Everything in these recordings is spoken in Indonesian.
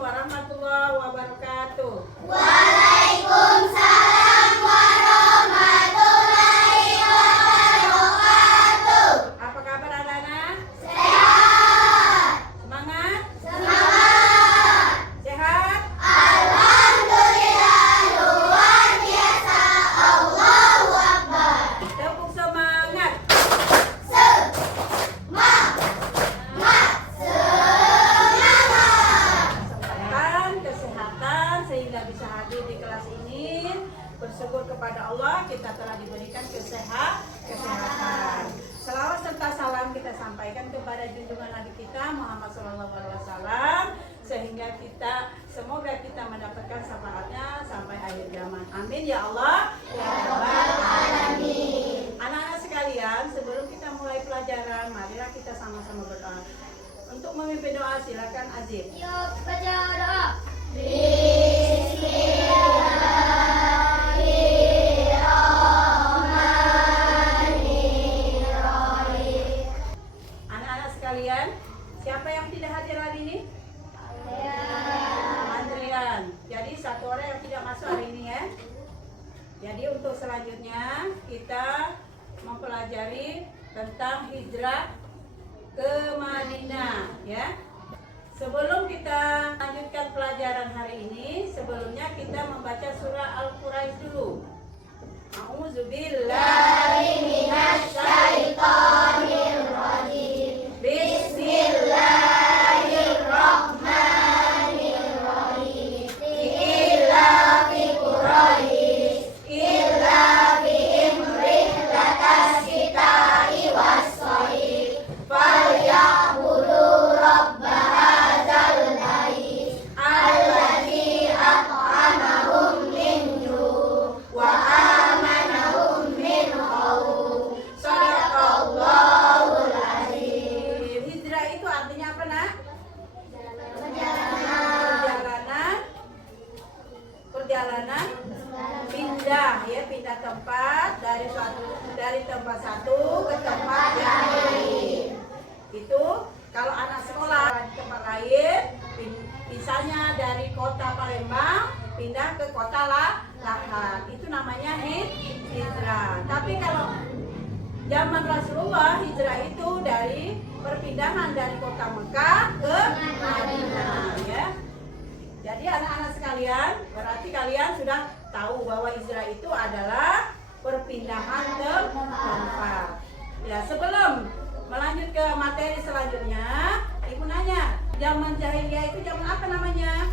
warahmatullahi wabarakatuh. Waalaikumsalam warahmatullahi wabarakatuh. Apa kabar anak-anak? Sehat. Semangat? Semangat. Sehat? Alhamdulillah luar biasa. Allahu Akbar. Tepuk semangat. Semangat. Kesehatan sehingga bisa hadir di kelas ini. Bersyukur kepada Allah kita telah diberikan kesehatan. Selawat serta salam kita sampaikan kepada junjungan Nabi kita Muhammad SAW, sehingga semoga kita mendapatkan syafaatnya sampai akhir zaman. Amin ya Allah. Ya Rabbal Alamin. Anak-anak sekalian, sebelum kita mulai pelajaran, marilah kita sama-sama berdoa. Untuk memimpin doa silakan Azim. Yuk baca doa. Anak-anak sekalian, siapa yang tidak hadir hari ini? Andrian. Jadi satu orang yang tidak masuk hari ini ya. Jadi untuk selanjutnya kita mempelajari tentang hijrah ke Madinah ya. Sebelum kita lanjutkan pelajaran hari ini, sebelumnya kita membaca surah Al-Quraisy dulu. A'udzubillahi minasyaitonir rajim. Bismillahirrahmanirrahim. Ila fi Quraisy illa bihim rihlatas sita'i was-shayf falyabudu rabb hadzal bait allazi at'amahum min ju' wa amanahum min khauf. Shadaqallahul azim. Hijrah itu artinya apa, Nak? Perjalanan pindah ya, pindah tempat dari tempat satu ke tempat yang lain. Itu kalau anak sekolah di tempat lain, misalnya dari kota Palembang pindah ke kota Lahat, itu namanya hijrah. Tapi kalau zaman Rasulullah, hijrah itu dari perpindahan dari kota Mekah ke Madinah ya. Jadi anak-anak sekalian, berarti kalian sudah tahu bahwa hijrah itu adalah perpindahan tempat. Ya, sebelum melanjut ke materi selanjutnya, Ibu nanya, zaman jahiliyah itu zaman apa namanya?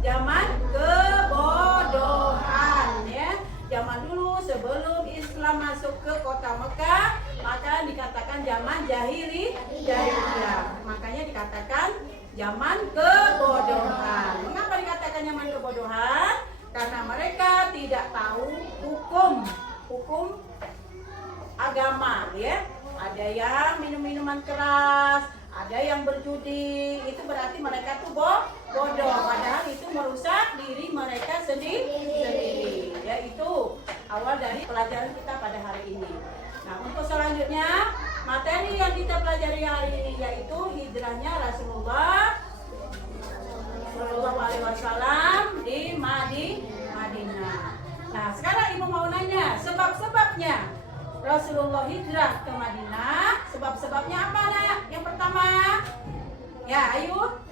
Zaman kebodohan ya. Zaman dulu sebelum Islam masuk ke kota Mekah, maka dikatakan zaman jahiliyah. Makanya dikatakan zaman kebodohan. Mengapa dikatakan zaman kebodohan? Karena mereka tidak tahu hukum agama ya. Ada yang minum-minuman keras, ada yang berjudi, itu berarti mereka tuh bodoh. Padahal itu merusak diri mereka sendiri. Ya, itu awal dari pelajaran kita pada hari ini. Nah, untuk selanjutnya materi yang kita pelajari hari ini yaitu hijrahnya Rasulullah Shallallahu Alaihi Wasallam di Madinah. Nah, sekarang Ibu mau nanya sebab-sebabnya Rasulullah hijrah ke Madinah. Sebab-sebabnya apa, Nak? Yang pertama, ya, ayo.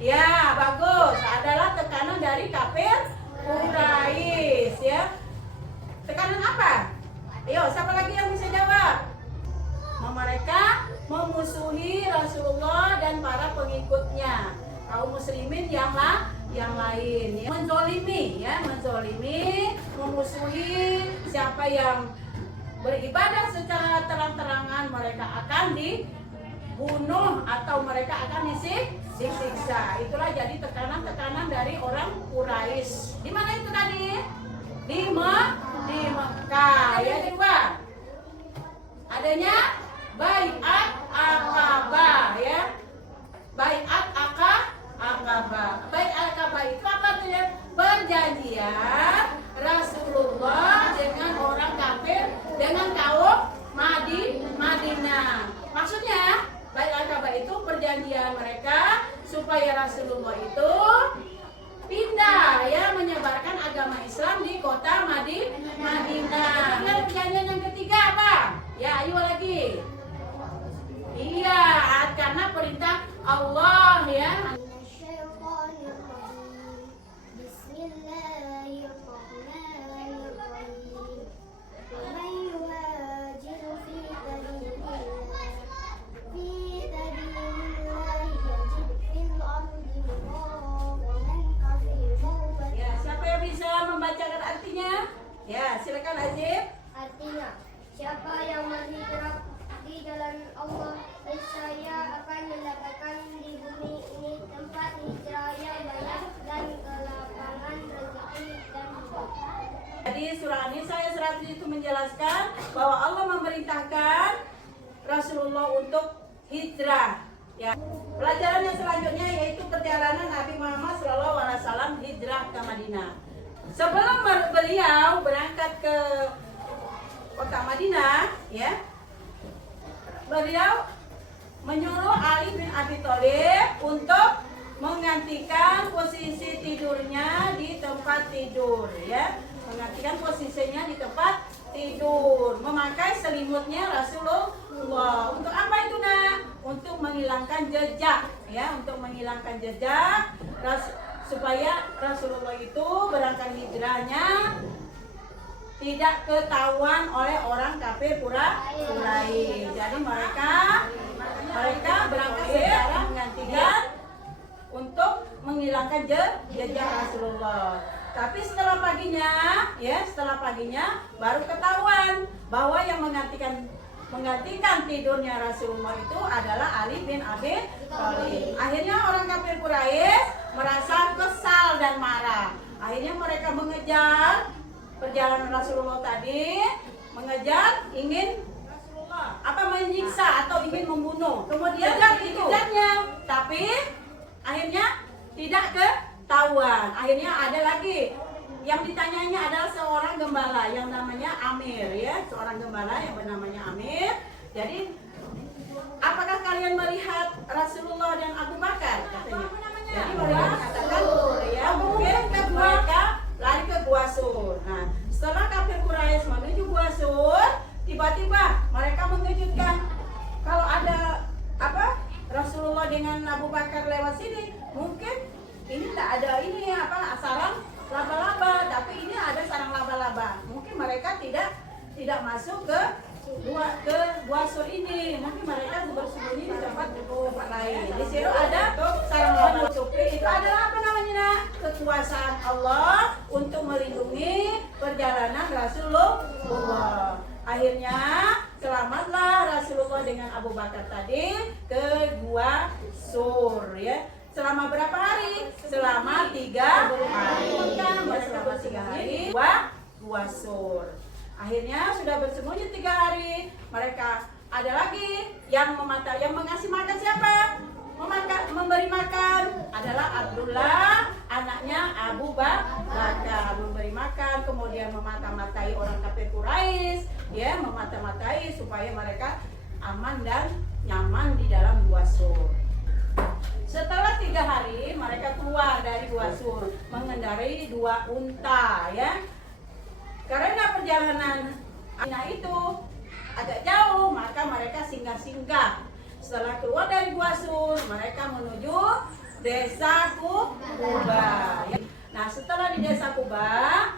Ya, bagus. Adalah tekanan dari kafir Quraisy, ya. Tekanan apa? Ayo, siapa lagi yang bisa jawab? Mereka memusuhi Rasulullah dan para pengikutnya, kaum muslimin yang lain, ya. Menzolimi, memusuhi siapa yang beribadah secara terang-terangan, mereka akan dibunuh atau mereka akan disiksa. Itulah jadi tekanan-tekanan dari orang Quraisy. Di mana itu tadi? Di Mekah. Ya, coba. Adanya Baiat Aqabah ya. Baiat Aqabah. Baiat Aqabah itu apa artinya? Perjanjian Rasulullah dengan orang kafir, dengan kaum Madinah. Maksudnya Baiat Aqabah itu perjanjian mereka supaya supaya Rasulullah itu pindah ya menyebarkan agama Islam di kota Madinah. Dan perjanjian yang ketiga apa? Ya, ayo lagi. Iya, karena perintah Allah ya. Ya, siapa yang bisa membacakan artinya? Ya, silakan Azib. Artinya, siapa yang berhijrah di jalan Allah, niscaya akan mendapatkan di bumi ini tempat hijrah yang banyak dan kelapangan rezeki dan hidup. Jadi surah An-Nisa ayat 100 itu menjelaskan bahwa Allah memerintahkan Rasulullah untuk hijrah. Ya. Pelajaran yang selanjutnya yaitu perjalanan Nabi Muhammad SAW hijrah ke Madinah. Sebelum beliau berangkat ke kota Madinah, ya, beliau menyuruh Ali bin Abi Thalib untuk menggantikan posisi tidurnya di tempat tidur, ya, menggantikan posisinya di tempat tidur, memakai selimutnya Rasulullah. Untuk apa itu, Nak? Untuk menghilangkan jejak, ya, untuk menghilangkan jejak supaya Rasulullah itu berangkat hijrahnya tidak ketahuan oleh orang kafir Quraisy. Jadi mereka berangkat secara menggantikan untuk menghilangkan jejak Rasulullah. Tapi setelah paginya baru ketahuan bahwa yang menggantikan tidurnya Rasulullah itu adalah Ali bin Abi Thalib. Akhirnya orang kafir Quraisy merasa kesal dan marah. Akhirnya mereka mengejar perjalanan Rasulullah tadi, ingin menyiksa atau ingin membunuh. Kemudian dikejarnya, tapi akhirnya tidak ketahuan. Akhirnya ada lagi yang ditanyanya adalah seorang gembala yang namanya Amir, ya, seorang gembala yang bernamanya Amir. Jadi, apakah kalian melihat Rasulullah dan Abu Bakar? Katanya. Jadi mereka mengatakan, ya, mungkin mereka lari ke Gua Sur. Nah, setelah kafir Quraisy menuju Gua Sur, tiba-tiba mereka mengejutkan kalau ada Rasulullah dengan Abu Bakar lewat sini, mungkin ini tak ada sarang laba-laba, tapi ini ada sarang laba-laba. Mungkin mereka tidak masuk ke Gua Sur ini. Mungkin mereka bersembunyi di tempat lain. Di situ ada sarang laba-laba. Itu adalah kekuasaan Allah untuk melindungi perjalanan Rasulullah. Akhirnya selamatlah Rasulullah dengan Abu Bakar tadi ke Gua Sur, ya. Selama berapa hari? Selama 3 hari. Selama 3 hari Gua Sur. Akhirnya sudah bersembunyi 3 hari. Mereka ada lagi yang mengasih makan siapa? Memberi makan adalah Abdullah, anaknya Abu Bakar. Memberi makan, kemudian memata-matai orang kafir Quraisy, ya, memata-matai supaya mereka aman dan nyaman di dalam Gua Sur. Setelah 3 hari mereka keluar dari Gua Sur mengendarai 2 unta, ya. Karena perjalanan itu agak jauh, maka mereka singgah-singgah. Setelah keluar dari Gua Sur, mereka menuju Desa Quba. Nah, setelah di Desa Quba,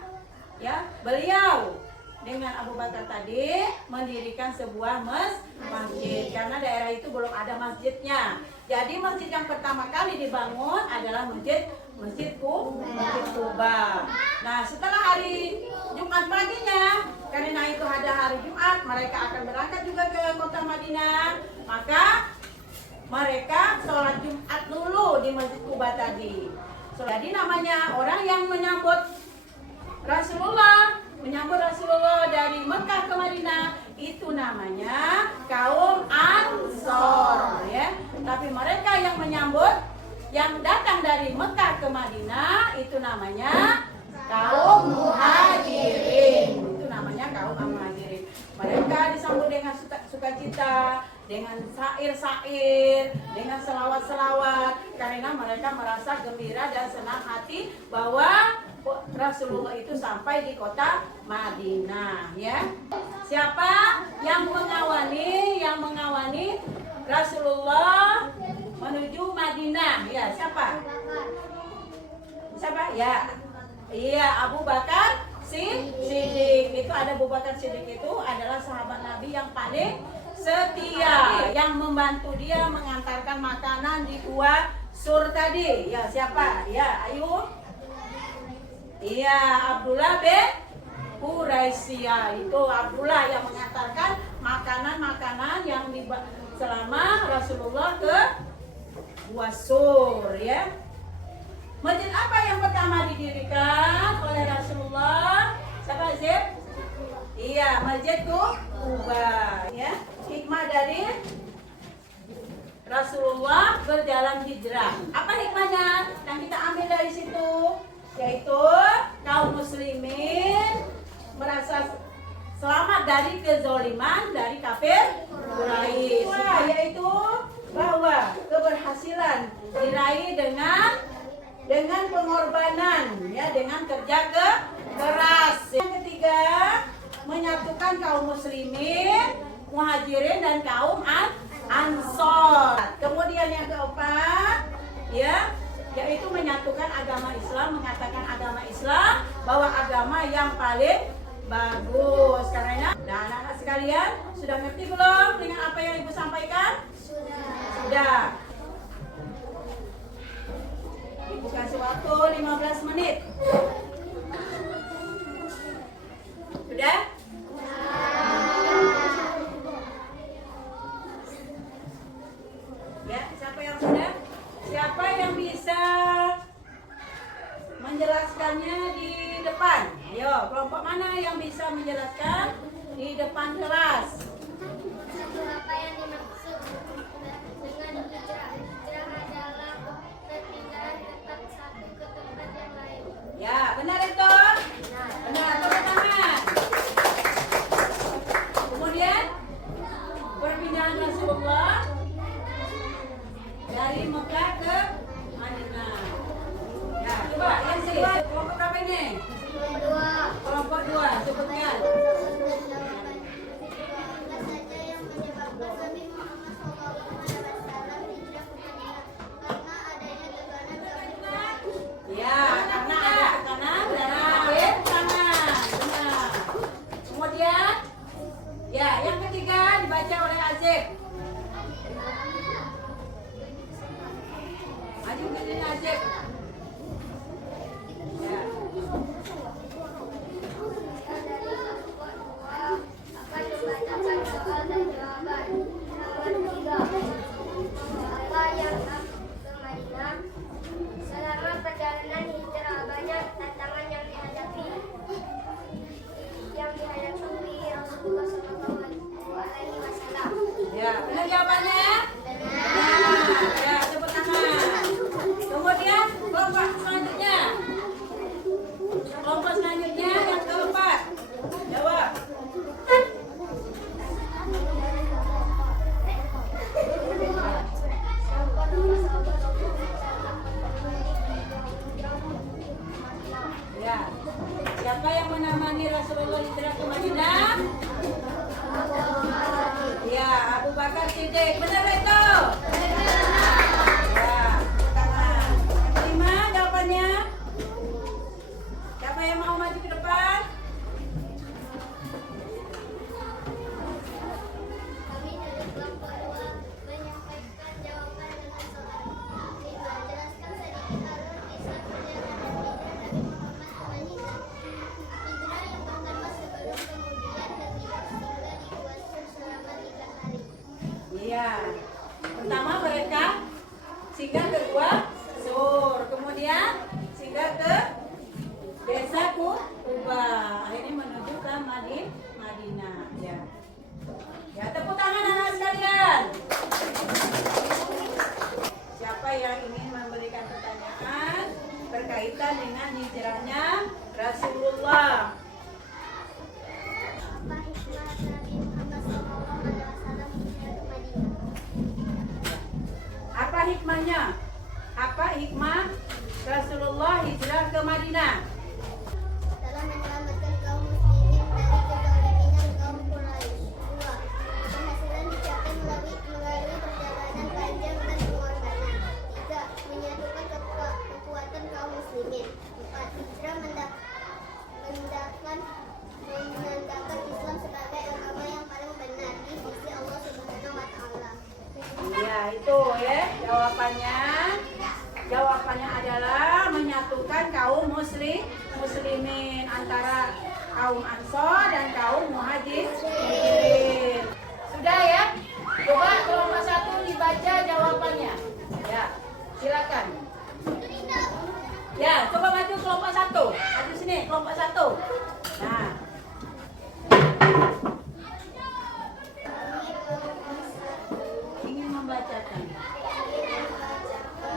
ya, beliau dengan Abu Bakar tadi mendirikan sebuah masjid karena daerah itu belum ada masjidnya. Jadi masjid yang pertama kali dibangun adalah masjid Quba. Nah, setelah hari Jumat paginya, karena itu ada hari Jumat, mereka akan berangkat juga ke kota Madinah. Maka mereka sholat Jumat dulu di Masjid Quba tadi. Jadi namanya orang yang menyambut Rasulullah dari Mekah ke Madinah itu namanya kaum Ansor, ya. Tapi mereka yang menyambut yang datang dari Mekah ke Madinah itu namanya kaum Muhajirin. Itu namanya kaum Muhajirin. Mereka disambut dengan sukacita, dengan syair-syair, dengan selawat-selawat, karena karena mereka merasa gembira dan senang hati bahwa Rasulullah itu sampai di kota Madinah, ya. Siapa yang mengawani Rasulullah menuju Madinah? Ya, siapa? Siapa? Ya. Iya, Abu Bakar Siddiq. Itu ada Abu Bakar Siddiq, itu adalah sahabat Nabi yang paling setia, yang membantu dia mengantarkan makanan di gua Sur tadi. Ya, siapa? Ya, ayo. Iya, Abdullah bin Quraisyah. Itu Abdullah yang mengantarkan makanan-makanan yang selama Rasulullah ke gua Sur, ya. Masjid apa yang pertama didirikan oleh Rasulullah? Siapa, Zib? Iya, Masjid Quba, ya. Hikmah dari Rasulullah berjalan hijrah. Apa hikmahnya yang kita ambil dari situ? Yaitu kaum muslimin merasa selamat dari kezoliman dari kafir Quraisy. Yaitu bahwa keberhasilan diraih dengan pengorbanan, ya, dengan kerja keras. Yang ketiga, menyatukan kaum muslimin, muhajirin dan kaum ansor. Kemudian yang keempat, ya, yaitu menyatukan agama Islam, mengatakan agama Islam bahwa agama yang paling bagus. Karena anak-anak sekalian sudah ngerti belum dengan apa yang Ibu sampaikan? Sudah. Ibu kasih waktu 15 menit. Sudah? Ya, siapa yang sudah? Siapa yang bisa menjelaskannya di depan? Ayo, kelompok mana yang bisa menjelaskan di depan kelas? Apa yang dimaksud dengan hijrah? Hijrah adalah perpindahan tempat satu ke tempat yang lain. Ya, benar itu? Benar, tepuk tangan. Kemudian perpindahan Rasulullah dari Mekah ke Madinah. Ya, coba yang kedua, kelompok berapa ini? Kelompok 2, sebutkan. Ya, karena ada tekanan dan akhir tangan. Benar. Kemudian, ya, yang ketiga dibaca oleh Azib. Maju ke sini, Azib. Ya. Akan membacakan soal dan jawaban. Nomor 3. Apa yang ke Madinah? Selama perjalanan hijrah banyak tantangan yang dihadapi Rasulullah SAW. Ya, benar jawabannya? Benar. Ya, tepuk tangan. Kemudian kelompok selanjutnya. Kelompok selanjutnya yang keempat. Jawab. Ya. Siapa yang menemani Rasulullah hijrah ke Madinah? Ya, Abu Bakar Siddiq. Benar itu? Ya, tangan. Yang kelima jawabannya. Siapa yang mau maju ke depan? Kami dari kelompok 2 menyampaikan jawaban dengan soal. 5. Jelaskan sedikit alur kisah perjalanan hijrah Nabi Muhammad ke Madinah. Hijrah yang pertama sebelum kemudian beliau singgah di Gua Sur selama 3 hari. Iya. Pertama mereka singgah ke Gua Sur, kemudian singgah ke desa Quba, akhirnya menuju ke Madinah. Ya. Ya, tepuk tangan anak sekalian. Siapa yang ingin memberikan pertanyaan berkaitan dengan hijrahnya Rasulullah? Apa hikmah Nabi Muhammad SAW hijrah ke Madinah? Apa hikmahnya? Apa hikmah Rasulullah hijrah ke Madinah? Telah menyelamatkan kaum muslimin dari kezaliman kaum Quraisy. 2. Keberhasilan dicapai melalui perjalanan panjang dan pengorbanan. 3. Menyatukan kekuatan kaum muslimin. 4. Hijrah menandakan Islam sebagai agama yang paling benar di sisi Allah Subhanahu wa taala. Ya, itu ya jawabannya. Jawabannya adalah menyatukan kaum muslimin antara kaum Ansor dan kaum Muhajirin. Sudah ya? Coba kelompok 1 dibaca jawabannya. Ya, silakan. Ya, coba maju kelompok 1. Maju sini, kelompok 1. Nah. Ingin membacakan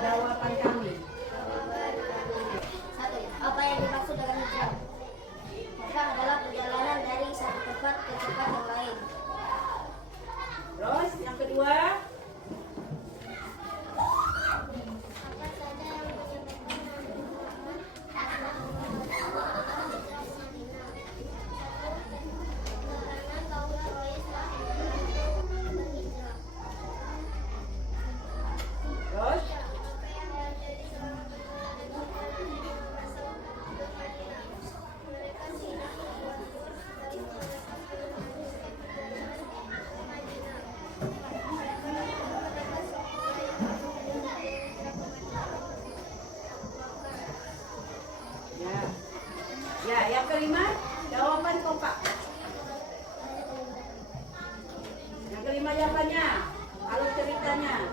jawaban kami. 1. Apa yang dimaksud dengan hijrah? Hijrah adalah perjalanan dari satu tempat ke tempat yang lain. Terus yang kedua, Apa saja yang menyebabkan Nabi Muhammad karena kaum Quraisy berhijrah. terus Apa yang terjadi selama perjalanan masuk ke Madinah? Mereka tidak mundur dari mereka melanjutkan perjalanan ke Madinah. ya. Ya, yang kelima, jawaban kompak. Yang kelima jawabannya, alur ceritanya.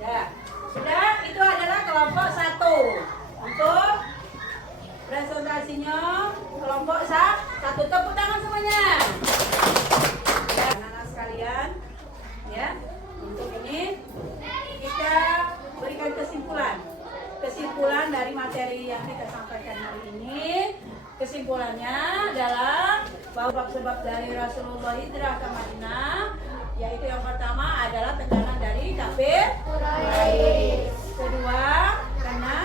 Ya, sudah, itu adalah kelompok 1. Untuk presentasinya kelompok 1. Tepuk tangan semuanya. Ya, anak-anak sekalian, ya, untuk ini kita berikan kesimpulan dari materi yang kita sampaikan hari ini. Kesimpulannya adalah bahwa sebab dari Rasulullah hijrah ke Madinah, yaitu yang pertama adalah tekanan dari kafir Quraisy. Kedua, karena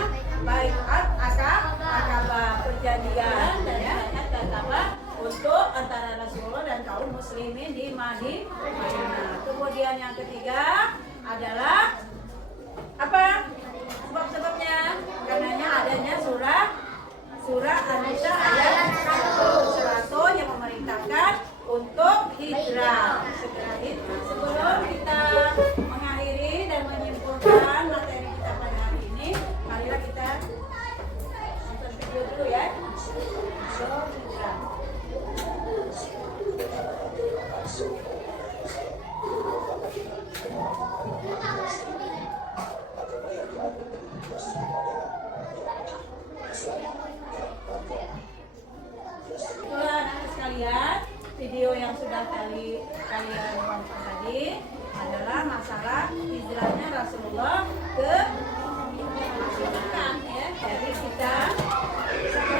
baiat Aqabah, perjanjian dari baiat Aqabah untuk antara Rasulullah dan kaum muslimin di Madinah. Kemudian yang ketiga adalah apa? Sebab-sebabnya karenanya adanya surah An-Nisa ayat 100 yang memerintahkan untuk hijrah. Sebelum kita mengakhiri dan menyimpulkan materi kita pada hari ini, marilah kita nonton video dulu ya. So, hijrah. Itulah anak sekalian, video yang sudah kalian tonton tadi adalah masalah hijrahnya Rasulullah ke Madinah ya. Jadi kita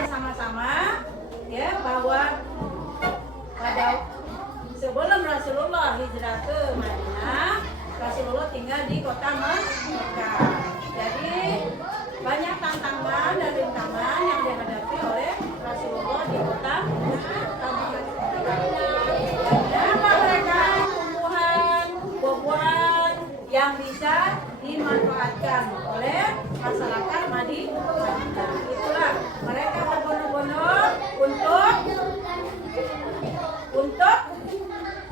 sama-sama ya bahwa pada sebelum Rasulullah hijrah ke Madinah, Rasulullah tinggal di kota Mekah. Jadi banyak tantangan dan rintangan yang dihadapi oleh Rasulullah di kota Mekah. Apa mereka tumbuhan, buah-buahan yang bisa dimanfaatkan oleh masyarakat Madinah. Itulah mereka berbondong-bondong untuk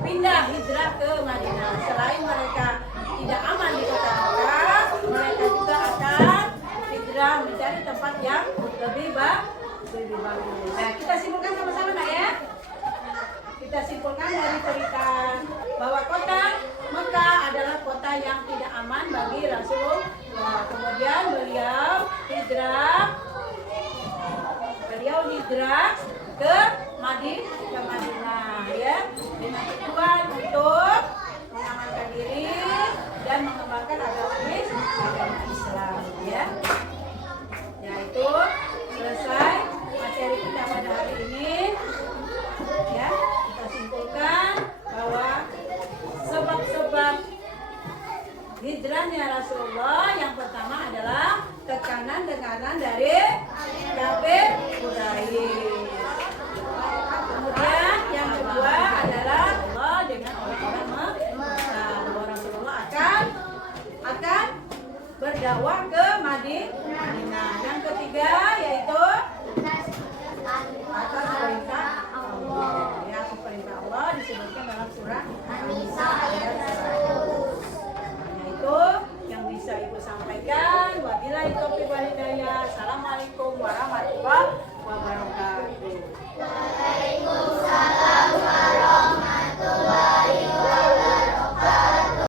pindah hijrah ke Madinah. Selain mereka tidak aman di kota Mekah, mereka juga akan hijrah mencari tempat yang lebih bagus. Nah, kita simpulkan sama-sama nak ya. Kita simpulkan dari cerita bahwa kota Mekah adalah kota yang tidak aman bagi Rasulullah. Kemudian beliau hijrah Wabillahi taufiq wal hidayah. Assalamualaikum warahmatullahi wabarakatuh.